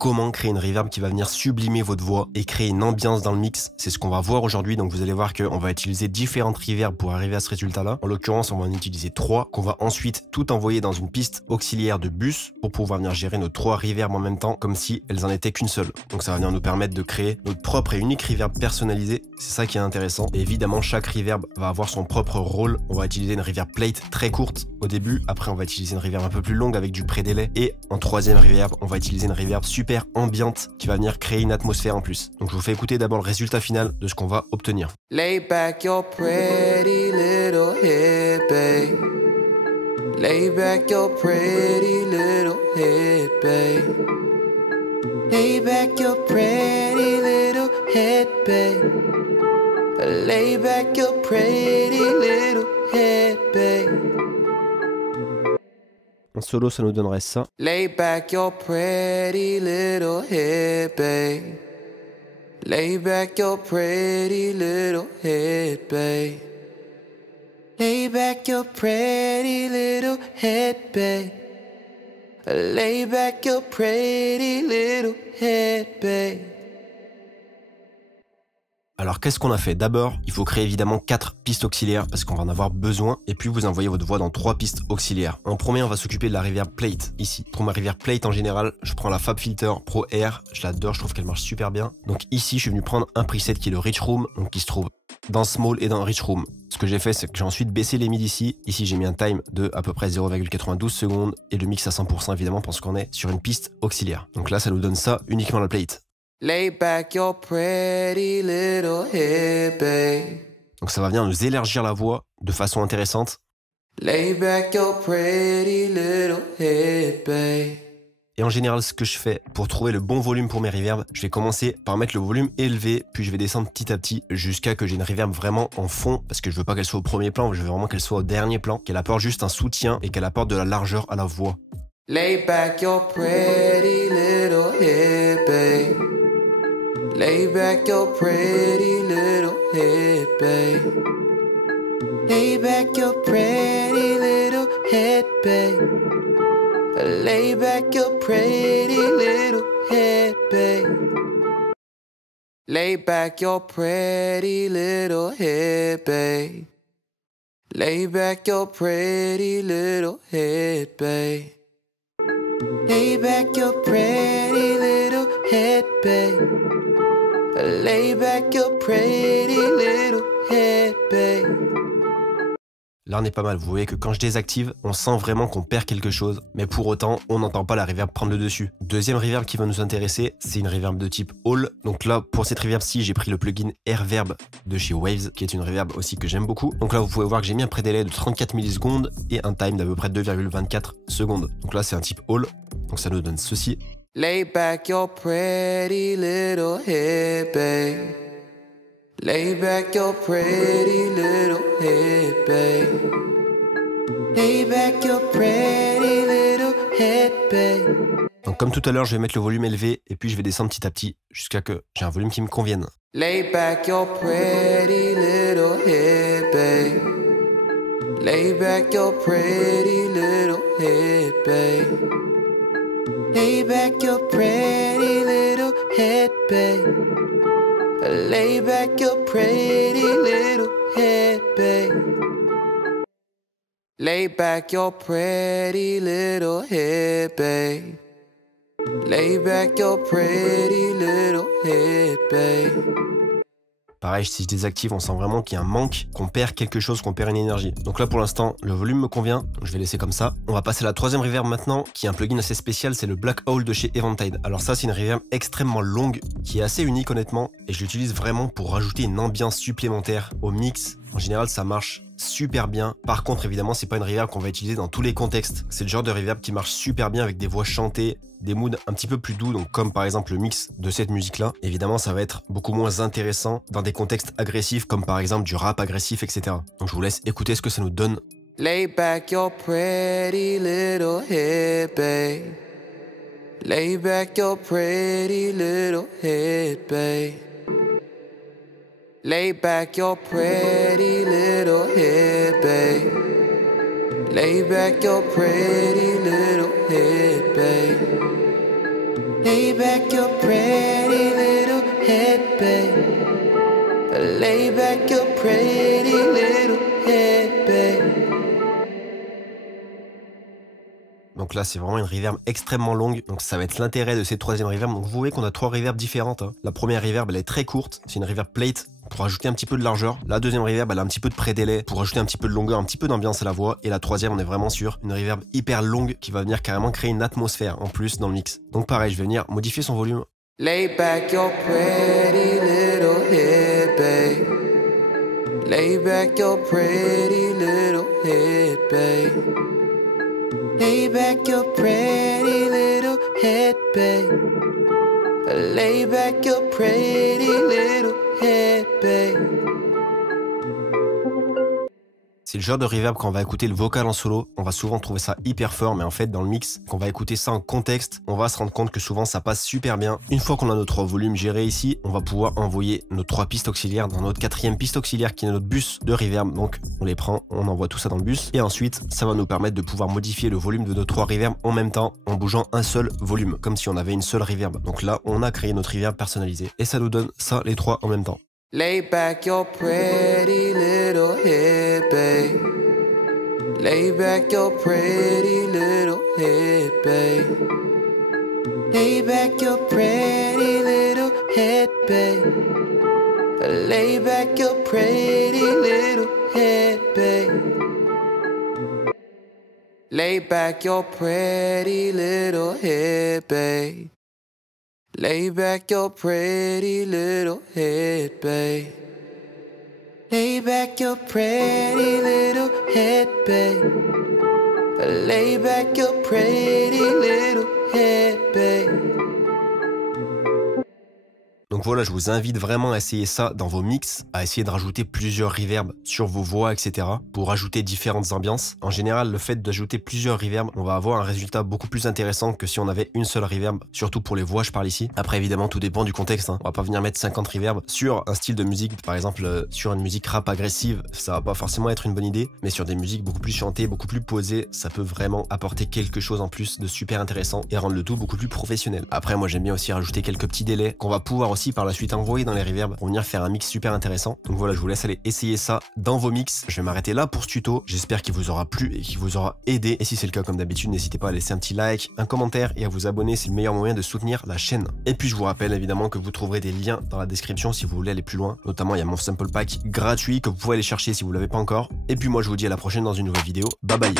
comment créer une reverb qui va venir sublimer votre voix et créer une ambiance dans le mix. C'est ce qu'on va voir aujourd'hui. Donc vous allez voir qu'on va utiliser différentes reverbs pour arriver à ce résultat-là. En l'occurrence, on va en utiliser 3 qu'on va ensuite tout envoyer dans une piste auxiliaire de bus pour pouvoir venir gérer nos 3 reverbs en même temps comme si elles en étaient qu'une seule. Donc ça va venir nous permettre de créer notre propre et unique reverb personnalisé. C'est ça qui est intéressant. Et évidemment, chaque reverb va avoir son propre rôle. On va utiliser une reverb plate très courte au début. Après, on va utiliser une reverb un peu plus longue avec du pré-délai. Et en troisième reverb, on va utiliser une reverb super ambiante qui va venir créer une atmosphère en plus. Donc je vous fais écouter d'abord le résultat final de ce qu'on va obtenir. Lay back your pretty little head, babe. Lay back your pretty little head, babe. Lay back your pretty little head, babe. Lay back your pretty little head, babe. En solo, ça nous donnerait ça. Lay back your pretty little head, babe. Lay back your pretty little head, babe. Lay back your pretty little head, babe. Lay back your pretty little head, babe. Alors qu'est-ce qu'on a fait? D'abord, il faut créer évidemment 4 pistes auxiliaires parce qu'on va en avoir besoin et puis vous envoyez votre voix dans 3 pistes auxiliaires. En premier, on va s'occuper de la reverb plate ici. Pour ma reverb plate en général, je prends la FabFilter Pro Air, je l'adore, je trouve qu'elle marche super bien. Donc ici, je suis venu prendre un preset qui est le Rich Room, donc qui se trouve dans Small et dans Rich Room. Ce que j'ai fait, c'est que j'ai ensuite baissé les mid ici. Ici, j'ai mis un time de à peu près 0,92 secondes et le mix à 100% évidemment parce qu'on est sur une piste auxiliaire. Donc là, ça nous donne ça uniquement la plate. Lay back your pretty little head, babe. Donc ça va venir nous élargir la voix de façon intéressante. Lay back your pretty little head, babe. Et en général, ce que je fais pour trouver le bon volume pour mes reverbs, je vais commencer par mettre le volume élevé, puis je vais descendre petit à petit jusqu'à que j'ai une reverb vraiment en fond, parce que je veux pas qu'elle soit au premier plan, je veux vraiment qu'elle soit au dernier plan, qu'elle apporte juste un soutien et qu'elle apporte de la largeur à la voix. Lay back your pretty little head, babe. Lay back your pretty little head, babe. Lay back your pretty little head, babe. Lay back your pretty little head, babe. Lay back your pretty little head, babe. Lay back your pretty little head, babe. Lay back your pretty little head, babe. Lay back your pretty little head, babe. Là, on est pas mal. Vous voyez que quand je désactive, on sent vraiment qu'on perd quelque chose. Mais pour autant, on n'entend pas la reverb prendre le dessus. Deuxième reverb qui va nous intéresser, c'est une reverb de type Hall. Donc là, pour cette reverb-ci, j'ai pris le plugin Airverb de chez Waves, qui est une reverb aussi que j'aime beaucoup. Donc là, vous pouvez voir que j'ai mis un pré-délai de 34 millisecondes et un time d'à peu près 2,24 secondes. Donc là, c'est un type Hall. Donc ça nous donne ceci. Lay back your pretty little head, babe. Lay back your pretty little head, babe. Lay back your pretty little head, babe. Donc comme tout à l'heure, je vais mettre le volume élevé et puis je vais descendre petit à petit jusqu'à que j'ai un volume qui me convienne. Lay back your pretty little head, babe. Lay back your pretty little head, babe. Lay back your pretty little head, babe. Lay back your pretty little head, babe. Lay back your pretty little head, babe. Lay back your pretty little head, babe. Pareil, si je désactive, on sent vraiment qu'il y a un manque, qu'on perd quelque chose, qu'on perd une énergie. Donc là, pour l'instant, le volume me convient, donc je vais laisser comme ça. On va passer à la troisième reverb maintenant, qui est un plugin assez spécial, c'est le Black Hole de chez Eventide. Alors ça, c'est une reverb extrêmement longue, qui est assez unique honnêtement, et je l'utilise vraiment pour rajouter une ambiance supplémentaire au mix. En général, ça marche super bien. Par contre, évidemment, c'est pas une reverb qu'on va utiliser dans tous les contextes. C'est le genre de reverb qui marche super bien avec des voix chantées, des moods un petit peu plus doux, donc comme par exemple le mix de cette musique-là. Évidemment, ça va être beaucoup moins intéressant dans des contextes agressifs, comme par exemple du rap agressif, etc. Donc je vous laisse écouter ce que ça nous donne. Lay back your pretty little head, babe. Lay back your pretty little head, babe. Lay back your pretty little head, babe. Lay back your pretty little head, babe. Lay back your pretty little head, babe. Lay back your pretty little head, babe. Donc là, c'est vraiment une reverb extrêmement longue. Donc ça va être l'intérêt de cette troisième reverb. Donc vous voyez qu'on a 3 reverbs différentes. Hein. La première reverb, elle est très courte. C'est une reverb plate pour ajouter un petit peu de largeur. La deuxième reverb, elle a un petit peu de pré-délai pour ajouter un petit peu de longueur, un petit peu d'ambiance à la voix. Et la troisième, on est vraiment sur une reverb hyper longue qui va venir carrément créer une atmosphère en plus dans le mix. Donc pareil, je vais venir modifier son volume. Lay back your pretty little head, babe. Lay back your pretty little head, babe. Lay back your pretty little head, babe. Lay back your pretty little head, babe. C'est le genre de reverb quand on va écouter le vocal en solo, on va souvent trouver ça hyper fort, mais en fait dans le mix, quand on va écouter ça en contexte, on va se rendre compte que souvent ça passe super bien. Une fois qu'on a nos 3 volumes gérés ici, on va pouvoir envoyer nos 3 pistes auxiliaires dans notre 4e piste auxiliaire qui est notre bus de reverb. Donc on les prend, on envoie tout ça dans le bus et ensuite ça va nous permettre de pouvoir modifier le volume de nos 3 reverbs en même temps en bougeant un seul volume, comme si on avait une seule reverb. Donc là on a créé notre reverb personnalisé et ça nous donne ça les 3 en même temps. Lay back your pretty little head, babe. Lay back your pretty little head, babe. Lay back your pretty little head, babe. Lay back your pretty little head, babe. Lay back your pretty little head, babe. Lay back your pretty little head, babe. Lay back your pretty little head, babe. Lay back your pretty little head, babe. Donc voilà, je vous invite vraiment à essayer ça dans vos mix, à essayer de rajouter plusieurs reverbs sur vos voix, etc. pour ajouter différentes ambiances. En général, le fait d'ajouter plusieurs reverbs, on va avoir un résultat beaucoup plus intéressant que si on avait une seule reverb, surtout pour les voix, je parle ici. Après, évidemment, tout dépend du contexte. Hein. On va pas venir mettre 50 reverbs sur un style de musique, par exemple, sur une musique rap agressive, ça va pas forcément être une bonne idée, mais sur des musiques beaucoup plus chantées, beaucoup plus posées, ça peut vraiment apporter quelque chose en plus de super intéressant et rendre le tout beaucoup plus professionnel. Après, moi, j'aime bien aussi rajouter quelques petits délais qu'on va pouvoir aussi par la suite envoyer dans les reverbs pour venir faire un mix super intéressant. Donc voilà, je vous laisse aller essayer ça dans vos mix. Je vais m'arrêter là pour ce tuto. J'espère qu'il vous aura plu et qu'il vous aura aidé. Et si c'est le cas, comme d'habitude, n'hésitez pas à laisser un petit like, un commentaire et à vous abonner. C'est le meilleur moyen de soutenir la chaîne. Et puis je vous rappelle évidemment que vous trouverez des liens dans la description si vous voulez aller plus loin. Notamment, il y a mon sample pack gratuit que vous pouvez aller chercher si vous ne l'avez pas encore. Et puis moi, je vous dis à la prochaine dans une nouvelle vidéo. Bye bye.